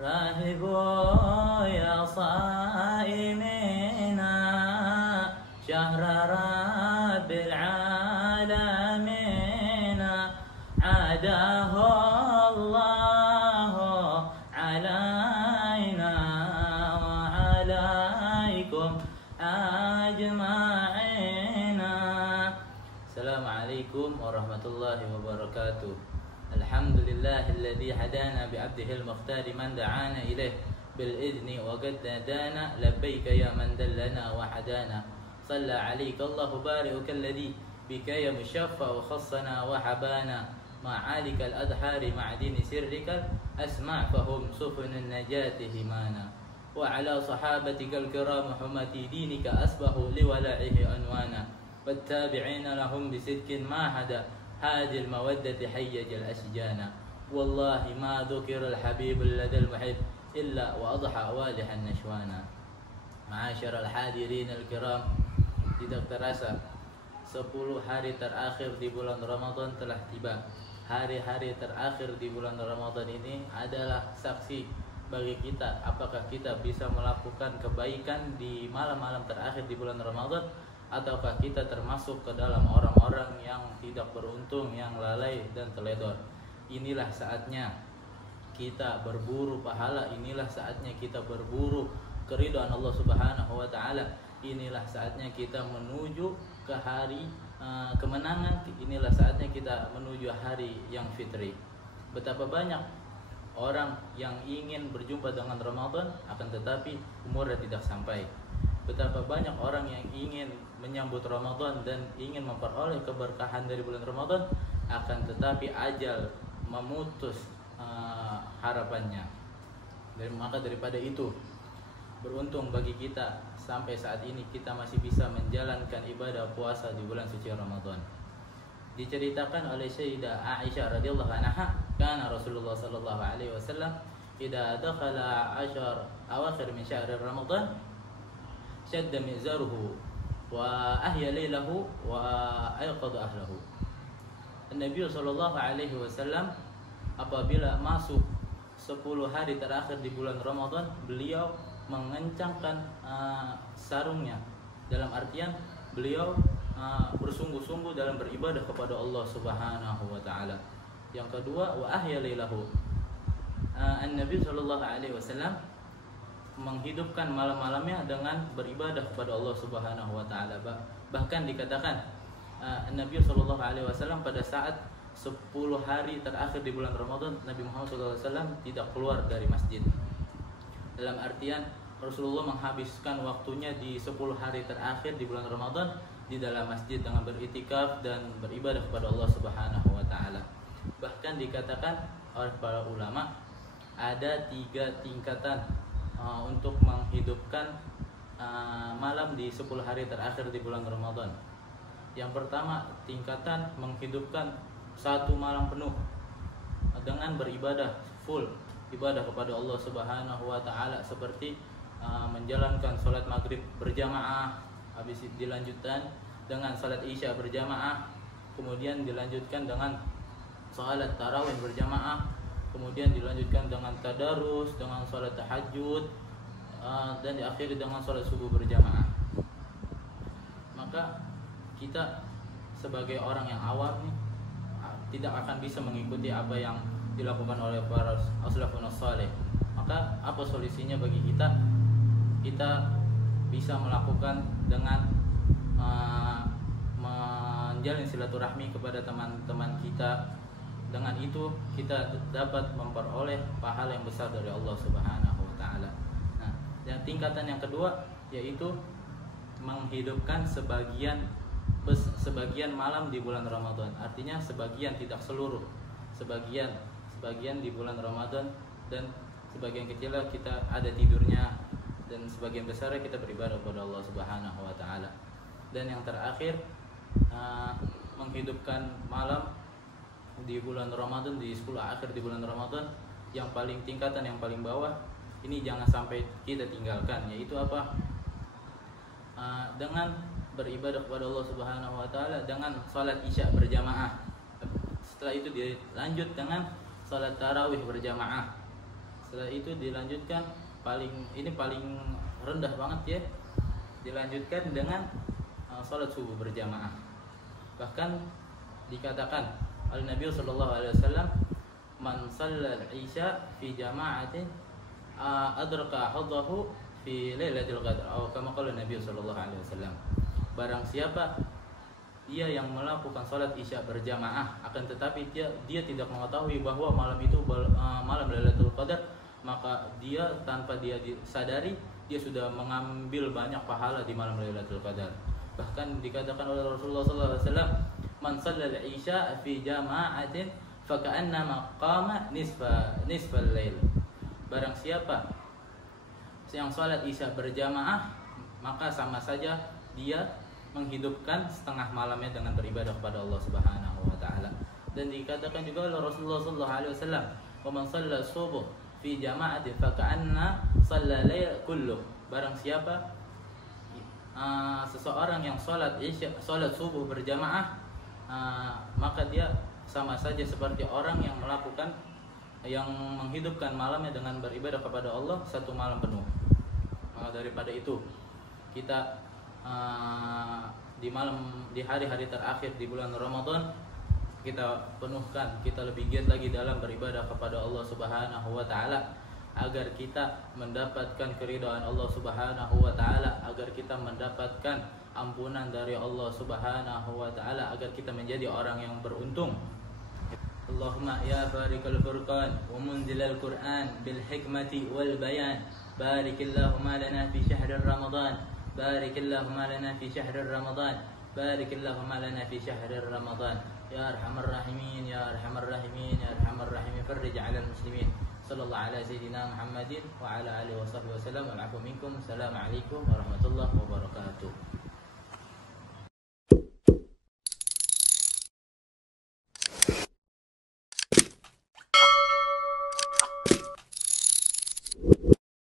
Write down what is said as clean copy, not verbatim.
راهبوا يا صائمين شهر رب العالمين عاده الله علينا وعليكم أجمعين. السلام عليكم ورحمة الله وبركاته. الحمد لله الذي هدانا بعبده المختار من دعانا إليه بالإذن وقد نادانا لبيك يا من دلنا وحدانا. صلى عليك الله بارئك الذي بك يمشفى وخصنا وحبانا مع عالك الأدحار مع دين سرك أسمع فهم سفن النجاة همانا. وعلى صحابتك الكرام حمة دينك أسبحوا لولائه عنوانا والتابعين لهم بصدق ما هدى هذه المودة حيج الأشجان. والله ما ذكر الحبيب لدى المحب إلا وأضحى والحا نشوانا. معاشر الحاضرين الkiram, tidak terasa 10 hari terakhir di bulan Ramadan telah tiba. Hari-hari terakhir di bulan Ramadan ini adalah saksi bagi kita apakah kita bisa melakukan kebaikan di malam-malam terakhir di bulan Ramadan, ataukah kita termasuk ke dalam orang-orang yang tidak beruntung, yang lalai dan teledor. Inilah saatnya kita berburu pahala, inilah saatnya kita berburu keridhaan Allah Subhanahu wa taala. Inilah saatnya kita menuju ke hari kemenangan, inilah saatnya kita menuju hari yang fitri. Betapa banyak orang yang ingin berjumpa dengan Ramadan akan tetapi umurnya tidak sampai. Betapa banyak orang yang ingin menyambut Ramadan dan ingin memperoleh keberkahan dari bulan Ramadan, akan tetapi ajal memutus harapannya. Maka daripada itu, beruntung bagi kita sampai saat ini kita masih bisa menjalankan ibadah puasa di bulan suci Ramadan. Diceritakan oleh Sayyidah Aisyah radhiyallahu anha, kana Rasulullah sallallahu alaihi wasallam idza dakhala 10 awakhir min syahr Ramadan syadda mi'zaruhu wa ahya lailahu wa ayqadha ahlahu. Nabi sallallahu alaihi wasallam apabila masuk 10 hari terakhir di bulan Ramadan, beliau mengencangkan sarungnya, dalam artian beliau bersungguh-sungguh dalam beribadah kepada Allah Subhanahu wa taala. Yang kedua, wa ahya lailahu. Nabi sallallahu alaihi wasallam menghidupkan malam-malamnya dengan beribadah kepada Allah Subhanahu wa taala. Bahkan dikatakan Nabi sallallahu alaihi wasallam pada saat 10 hari terakhir di bulan Ramadan, Nabi Muhammad sallallahu alaihi wasallam tidak keluar dari masjid. Dalam artian Rasulullah menghabiskan waktunya di 10 hari terakhir di bulan Ramadan di dalam masjid dengan beriktikaf dan beribadah kepada Allah Subhanahu wa taala. Bahkan dikatakan oleh para ulama ada 3 tingkatan untuk menghidupkan malam di 10 hari terakhir di bulan Ramadan. Yang pertama, tingkatan menghidupkan 1 malam penuh dengan beribadah full, ibadah kepada Allah Subhanahu wa taala, seperti menjalankan salat maghrib berjamaah, habis itu dilanjutkan dengan salat isya berjamaah, kemudian dilanjutkan dengan salat tarawih berjamaah, kemudian dilanjutkan dengan tadarus, dengan salat tahajud, dan diakhiri dengan salat subuh berjamaah. Maka kita sebagai orang yang awam nih, tidak akan bisa mengikuti apa yang dilakukan oleh para salafun saleh. Maka apa solusinya bagi kita? Kita bisa melakukan dengan menjalin silaturahmi kepada teman-teman kita. Dengan itu kita dapat memperoleh pahala yang besar dari Allah Subhanahu wa taala. Nah, yang tingkatan yang kedua yaitu menghidupkan sebagian malam di bulan Ramadan. Artinya sebagian, tidak seluruh. Sebagian di bulan Ramadan, dan sebagian kecil kita ada tidurnya, dan sebagian besar kita beribadah kepada Allah Subhanahu wa taala. Dan yang terakhir, menghidupkan malam di bulan Ramadan, di 10 akhir di bulan Ramadan yang paling tingkatan yang paling bawah ini jangan sampai kita tinggalkan, yaitu apa? Dengan beribadah kepada Allah Subhanahu wa taala dengan salat Isya berjamaah. Setelah itu dilanjut dengan salat tarawih berjamaah. Setelah itu dilanjutkan paling rendah banget ya. Dilanjutkan dengan salat subuh berjamaah. Bahkan dikatakan oleh Nabi sallallahu alaihi wasallam, "Man shallal Isya fi jama'atin adraka haddahu fi lailatul qadar." Atau kama qala Nabi sallallahu alaihi wasallam. Barang siapa dia yang melakukan salat Isya berjamaah akan tetapi dia tidak mengetahui bahwa malam itu malam Lailatul Qadar, maka dia tanpa dia sadari dia sudah mengambil banyak pahala di malam Lailatul Qadar. Bahkan dikatakan oleh Rasulullah sallallahu alaihi wasallam, "Man shallal Isya fi jama'atin faka'annama qama nisfal lail." Barang siapa yang salat Isya berjamaah, maka sama saja dia menghidupkan setengah malamnya dengan beribadah kepada Allah Subhanahu wa taala. Dan dikatakan juga oleh Rasulullah sallallahu alaihi wasallam, "Wa man shalla subuh fi jama'atin faka'anna shalla lail kullu." Barang siapa seseorang yang salat subuh berjamaah, maka dia sama saja seperti orang yang menghidupkan malamnya dengan beribadah kepada Allah satu malam penuh. Daripada itu kita di hari-hari terakhir di bulan Ramadan kita penuhkan, kita lebih giat lagi dalam beribadah kepada Allah Subhanahu wa taala agar kita mendapatkan keridhaan Allah Subhanahu wa taala, agar kita mendapatkan ampunan dari Allah Subhanahu wa taala, agar kita menjadi orang yang beruntung. Allahumma ya barikal furqan wa munzilal Qur'an bil hikmati wal bayan, barikillahumma lana fi syahri Ramadan, barikillahumma lana fi syahri Ramadan, barikillahumma lana fi syahri Ramadan, ya arhamar rahimin ya arhamar rahimin ya arhamar rahimin, farij 'alal muslimin. Sallallahu ala sayyidina Muhammadin wa ala alihi wa sahbihi wasallam. Wal 'afwu minkum. Assalamualaikum warahmatullahi wabarakatuh.